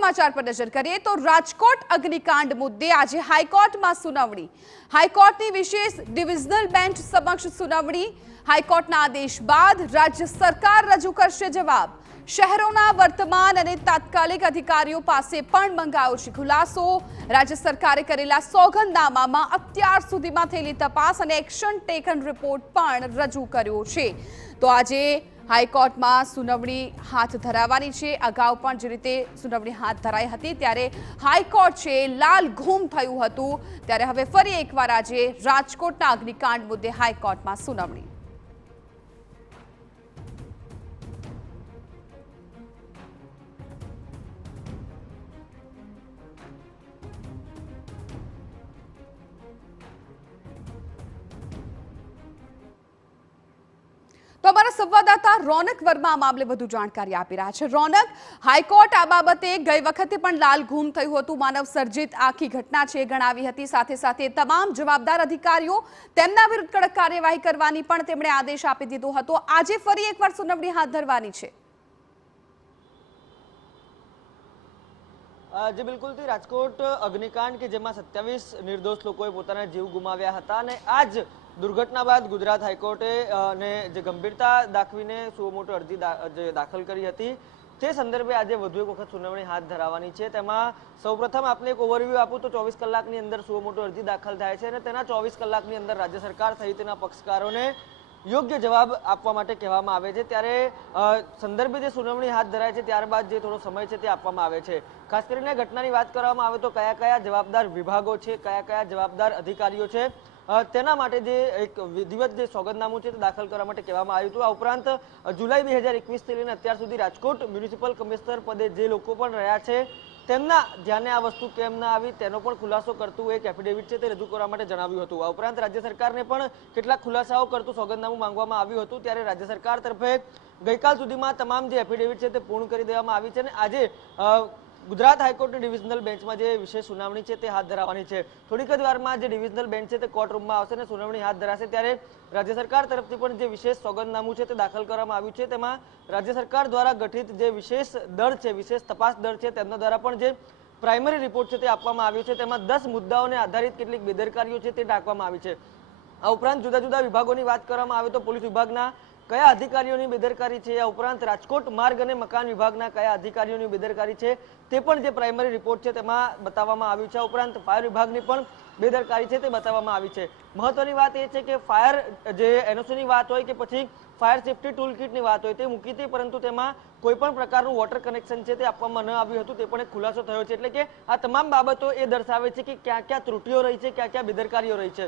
समाचार पर नजर करिए तो राजकोट अग्निकांड मुद्दे आज हाईकोर्ट में सुनावणी। हाईकोर्ट की विशेष डिविजनल बेंच समक्ष सुनावणी। हाईकोर्ट आदेश बाद राज्य सरकार रजू करशे जवाब। शहरों वर्तमान और तात्कालिक अधिकारीओ पासे पण मंगाव्यो छे खुलासो। राज्य सरकारे करेला सोगंदनामामां अत्यार सुधीमां थयेली तपास अने एक्शन टेकन रिपोर्ट पण रजू कर्यो छे। तो आजे हाईकोर्ट में सुनावणी हाथ धरावानी छे। अगाऊ पण जे रीते सुनावणी हाथ धराई हती त्यारे हाईकोर्ट छे लाल घूम थयुं हतुं त्यारे हवे फरी एकवार आजे राजकोटना अग्निकांड मुद्दे हाईकोर्ट में सुनावणी। तो हमारा संवाददाता रौनक वर्मा आ मामले વધુ જાણકારી આપી રહ્યા છે। રૌનક, હાઈકોર્ટ આ બાબતે ગઈ વખતે પણ લાલ ઘૂમ થયું હતું, માનવ સર્જિત આખી ઘટના છે ગણાવી હતી। સાથે સાથે તમામ જવાબદાર અધિકારીઓ તેમના વિરુદ્ધ કડક કાર્યવાહી કરવાની પણ તેમણે આદેશ આપી દીધો હતો। આજે ફરી એકવાર સુનાવણી હાથ ધરવાની છે। जी बिल्कुल थी राजकोट अग्निकांड के जेमा 27 निर्दोष लोगोए पोताना जीव गुमाव्या हता अने आज दुर्घटना बाद गुजरात हाईकोर्टे ने जे गंभीरता दाखवीने सुओ मोटो अरजी दाखल करी हती ते संदर्भे आज वधु एक वखत सुनावणी हाथ धरावानी छे। तेमां सौप्रथम आपने एक ओवरव्यू आपूं तो 24 कलाकनी अंदर सुओ मोटो अरजी दाखल थाय छे अने तेना 24 कलाकनी अंदर राज्य सरकार सहितना पक्षकारोने योग्य जवाब आपवा माटे कहेवामां आवे छे। त्यारे संदर्भे जे सुनावणी हाथ धराय छे त्यारबाद जे थोड़ो समय छे ते आपवामां आवे छे। खास करीने घटनानी वात करवामां आवे तो कया कया जवाबदार विभागो छे, कया कया जवाबदार अधिकारीओ छे तेना माटे जे एक विधिवत जे सोगंदनामું છે તે દાખલ કરવા માટે કહેવામાં આવ્યું હતું। આ ઉપરાંત જુલાઈ 2021 થી લઈને અત્યાર સુધી રાજકોટ મ્યુનિસિપલ કમિશનર પદે જે લોકો પણ રહ્યા છે તેમના ધ્યાને આ વસ્તુ કેમ ના આવી તેનો પણ ખુલાસો કરતું એક એફિડેવિટ છે તે રજૂ કરવા માટે જણાવ્યું હતું। આ ઉપરાંત રાજ્ય સરકારને પણ કેટલાક ખુલાસાઓ કરતું સોગંદનામું માંગવામાં આવ્યું હતું ત્યારે રાજ્ય સરકાર તરફે ગઈકાલ સુધીમાં તમામ જે એફિડેવિટ છે તે પૂર્ણ કરી દેવામાં આવી છે અને આજે गुजरात हाईकोर्ट डिविजनल बेंच में विशेष सुनावणी है हाथ धरावानी है। थोड़ी ज वार में डिविजनल बेंच है कोर्ट रूम में आवशे ने सुनावणी हाथ धराशे त्यारे राज्य सरकार तरफथी पण जे विशेष सोगंदनामું છે તે दाखल કરવામાં આવ્યું છે। તેમાં राज्य सरकार द्वारा गठित जे विशेष दળ છે, विशेष तपास दળ છે તેમના द्वारा पण जे प्राइमरी रिपोर्ट છે તે આપવામાં આવ્યો છે। તેમાં 10 મુદ્દાઓને આધારિત કેટલીક બેદરકારીઓ છે તે ટાંકવામાં આવી છે। આ ઉપરાંત જુદા જુદા વિભાગોની વાત કરવામાં આવે તો પોલીસ વિભાગના કયા અધિકારીઓની બેદરકારી છે, આ ઉપરાંત રાજકોટ માર્ગ અને મકાન વિભાગના કયા અધિકારીઓની બેદરકારી છે તે પણ જે પ્રાઇમરી રિપોર્ટ છે તેમાં બતાવવામાં આવ્યું છે। આ ઉપરાંત ફાયર વિભાગની પણ બેદરકારી છે તે બતાવવામાં આવી છે। મહત્વની વાત એ છે કે ફાયર જે એનઓસીની વાત હોય કે પછી ફાયર સેફ્ટી ટૂલ કિટની વાત હોય તે મૂકી હતી પરંતુ તેમાં કોઈ પણ પ્રકારનું વોટર કનેક્શન છે તે આપવામાં ન આવ્યું હતું તે પણ એક ખુલાસો થયો છે। એટલે કે આ તમામ બાબતો એ દર્શાવે છે કે ક્યાં ક્યાં ત્રુટિઓ રહી છે, ક્યાં ક્યાં બેદરકારીઓ રહી છે।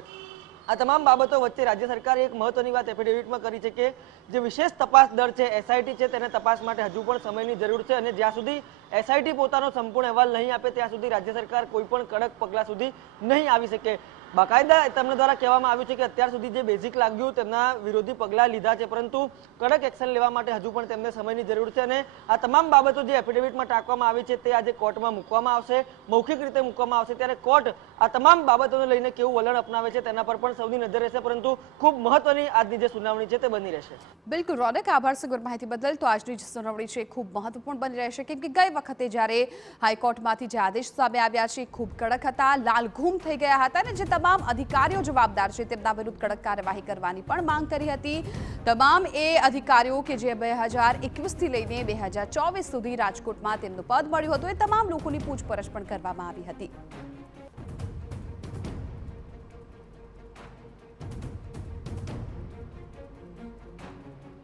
આ તમામ બાબતો વચ્ચે રાજ્ય સરકારે એક મહત્વની વાત એફિડેવિટમાં કરી છે કે જે વિશેષ તપાસ દળ છે એસઆઈટી છે તેને તપાસ માટે હજુ પણ સમયની જરૂર છે અને જ્યાં સુધી એસઆઈટી પોતાનો સંપૂર્ણ અહેવાલ નહીં આપે ત્યાં સુધી રાજ્ય સરકાર કોઈ પણ કડક પગલાં સુધી નહીં આવી શકે। બાકાયદા તેમના દ્વારા કહેવામાં આવ્યું છે કે અત્યાર સુધી જે બેઝિક લાગ્યું તેમના વિરોધી પગલાં લીધા છે પરંતુ કડક એક્શન લેવા માટે હજુ પણ તેમને સમયની જરૂર છે અને આ તમામ બાબતો જે એફિડેવિટમાં ટાંકવામાં આવી છે તે આજે કોર્ટમાં મૂકવામાં આવશે, મૌખિક રીતે મૂકવામાં આવશે ત્યારે કોર્ટ આ તમામ બાબતોને લઈને કેવું વલણ અપનાવે છે તેના પર પણ સૌની નજર રહેશે પરંતુ ખૂબ મહત્વની આજની જે સુનાવણી છે તે બની રહેશે। બિલકુલ રૌનક, આભાર સગવડ માહિતી બદલ। તો આજની જે સુનાવણી છે ખૂબ મહત્વપૂર્ણ બની રહેશે કેમ કે ગઈ વખતે જ્યારે હાઈકોર્ટમાંથી જે આદેશ સામે આવ્યા છે ખૂબ કડક હતા, લાલ ઘૂમ થઈ ગયા હતા અને જે તમામ અધિકારીઓ જવાબદાર છે તેમના વિરુદ્ધ કડક કાર્યવાહી કરવાની પણ માંગ કરી હતી। તમામ એ અધિકારીઓ કે જે 2021 થી લઈને 2024 સુધી રાજકોટમાં તેમનું પદ મળ્યું હતું એ તમામ લોકોની પૂછપરછ પણ કરવામાં આવી હતી।